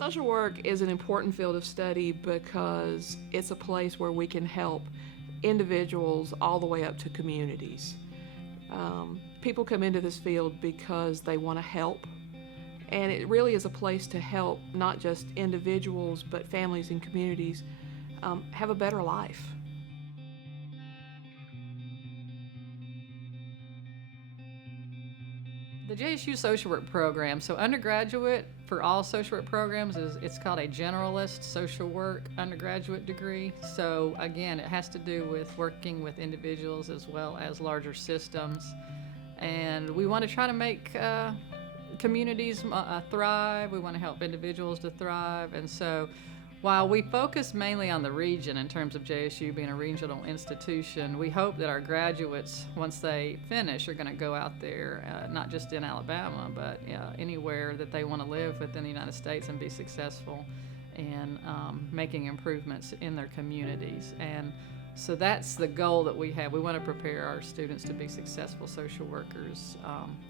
Social work is an important field of study because it's a place where we can help individuals all the way up to communities. People come into this field because they want to help, and it really is a place to help not just individuals but families and communities have a better life. The JSU social work program, so undergraduate for all social work programs it's called a generalist social work undergraduate degree. So again, it has to do with working with individuals as well as larger systems. And we want to try to make communities thrive. We want to help individuals to thrive. And so while we focus mainly on the region in terms of JSU being a regional institution, we hope that our graduates, once they finish, are going to go out there, not just in Alabama, but anywhere that they want to live within the United States and be successful in making improvements in their communities. And so that's the goal that we have. We want to prepare our students to be successful social workers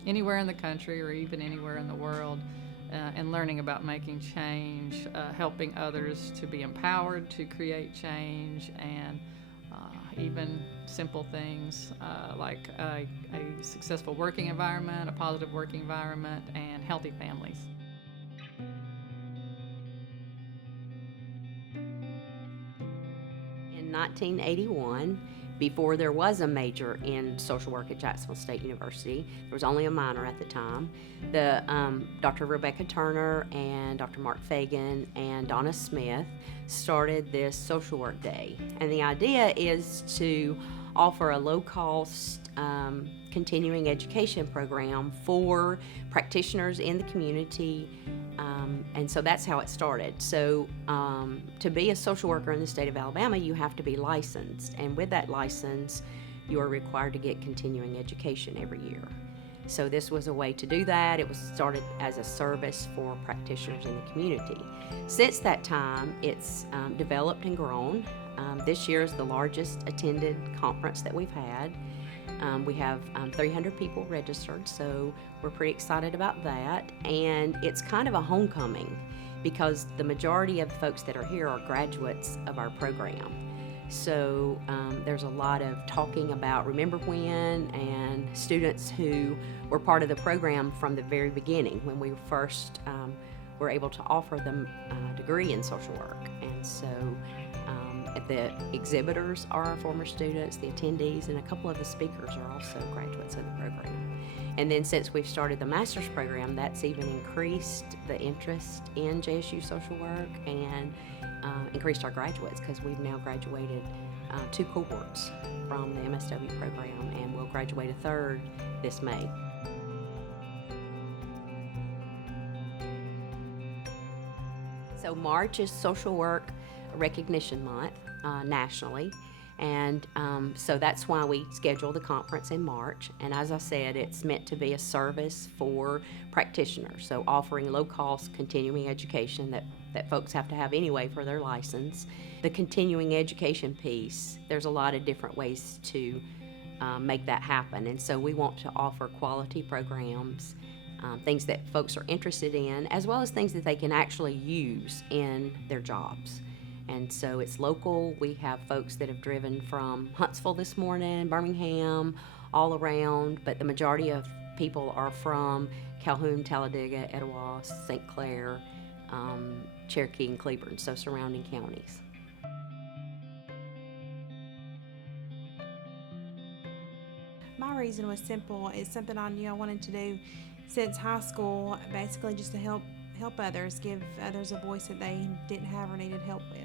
anywhere in the country or even anywhere in the world. And learning about making change, helping others to be empowered to create change, and even simple things like a successful working environment, a positive working environment, and healthy families. In 1981, before there was a major in social work at Jacksonville State University, there was only a minor at the time. Dr. Rebecca Turner and Dr. Mark Fagan and Donna Smith started this social work day. And the idea is to offer a low-cost continuing education program for practitioners in the community. And so that's how it started. So to be a social worker in the state of Alabama, you have to be licensed. And with that license, you are required to get continuing education every year. So this was a way to do that. It was started as a service for practitioners in the community. Since that time, it's developed and grown. This year is the largest attended conference that we've had. We have 300 people registered, so we're pretty excited about that. And it's kind of a homecoming because the majority of the folks that are here are graduates of our program. So there's a lot of talking about remember when, and students who were part of the program from the very beginning when we first were able to offer them a degree in social work. And so the exhibitors are our former students, the attendees, and a couple of the speakers are also graduates of the program. And then since we've started the master's program, that's even increased the interest in JSU social work and increased our graduates, because we've now graduated 2 cohorts from the MSW program, and we'll graduate a third this May. So March is Social Work Recognition Month nationally, and so that's why we scheduled the conference in March. And as I said, it's meant to be a service for practitioners, so offering low-cost continuing education that folks have to have anyway for their license. The continuing education piece, there's a lot of different ways to make that happen, and so we want to offer quality programs, things that folks are interested in, as well as things that they can actually use in their jobs. And so it's local. We have folks that have driven from Huntsville this morning, Birmingham, all around, but the majority of people are from Calhoun, Talladega, Etowah, St. Clair, Cherokee, and Cleburne, so surrounding counties. My reason was simple. It's something I knew I wanted to do since high school, basically just to help others, give others a voice that they didn't have or needed help with.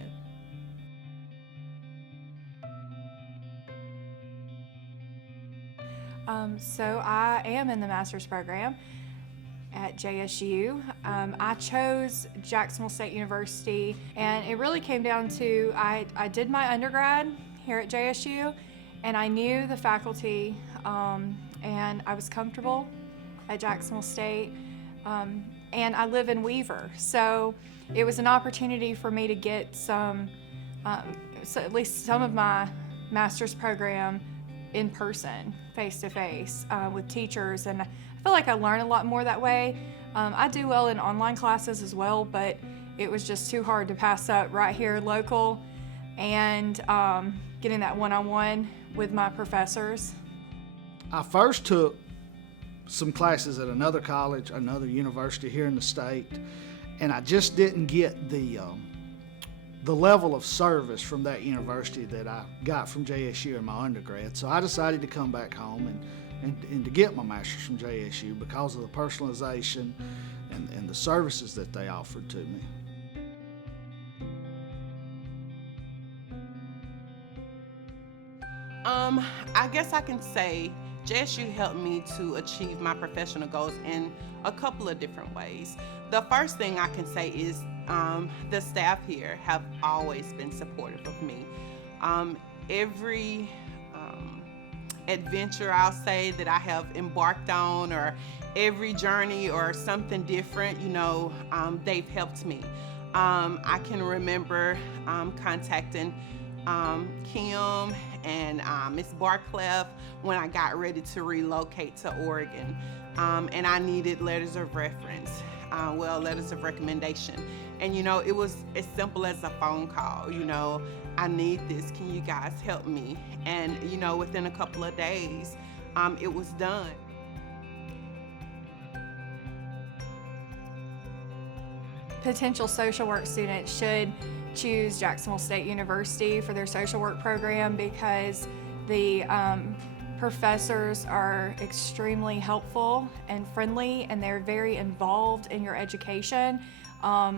So I am in the master's program at JSU. I chose Jacksonville State University, and it really came down to I did my undergrad here at JSU, and I knew the faculty, and I was comfortable at Jacksonville State, and I live in Weaver, so it was an opportunity for me to get some, so at least some of my master's program in person, face-to-face, with teachers, and I feel like I learn a lot more that way. I do well in online classes as well, but it was just too hard to pass up right here local, and getting that one-on-one with my professors. I first took some classes at another college, another university here in the state, and I just didn't get the level of service from that university that I got from JSU in my undergrad. So I decided to come back home and to get my master's from JSU because of the personalization and the services that they offered to me. I guess I can say JSU helped me to achieve my professional goals in a couple of different ways. The first thing I can say is the staff here have always been supportive of me. Every adventure, I'll say, that I have embarked on, or every journey or something different, they've helped me. I can remember contacting Kim and Miss Barclay when I got ready to relocate to Oregon, and I needed letters of reference, letters of recommendation. And it was as simple as a phone call. I need this, can you guys help me? And within a couple of days, it was done. Potential social work students should choose Jacksonville State University for their social work program because the professors are extremely helpful and friendly, and they're very involved in your education.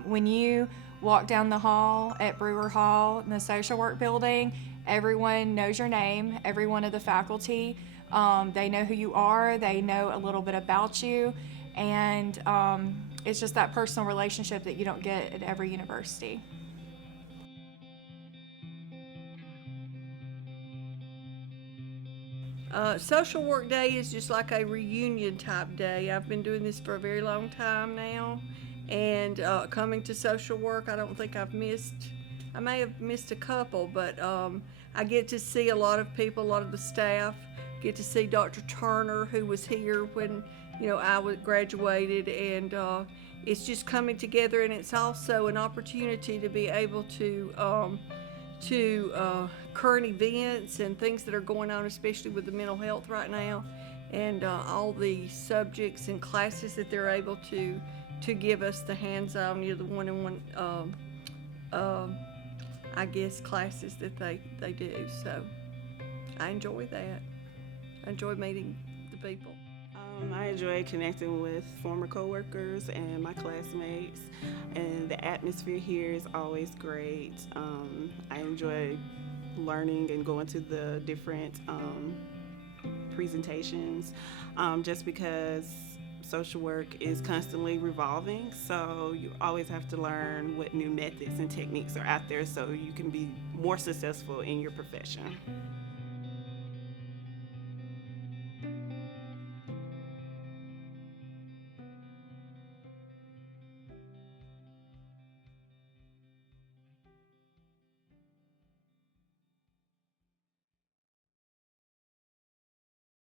When you walk down the hall at Brewer Hall in the social work building, everyone knows your name, every one of the faculty. They know who you are, they know a little bit about you, and it's just that personal relationship that you don't get at every university. Social work day is just like a reunion type day. I've been doing this for a very long time now, and coming to social work, I don't think I've missed, I may have missed a couple, but I get to see a lot of people, a lot of the staff, get to see Dr. Turner, who was here when I was graduated, and it's just coming together, and it's also an opportunity to be able to current events and things that are going on, especially with the mental health right now, and all the subjects and classes that they're able to give us the hands-on, the one-on-one, I guess, classes that they do. So I enjoy that. I enjoy meeting the people. I enjoy connecting with former coworkers and my classmates, and the atmosphere here is always great. I enjoy learning and going to the different presentations, just because social work is constantly revolving, so you always have to learn what new methods and techniques are out there so you can be more successful in your profession.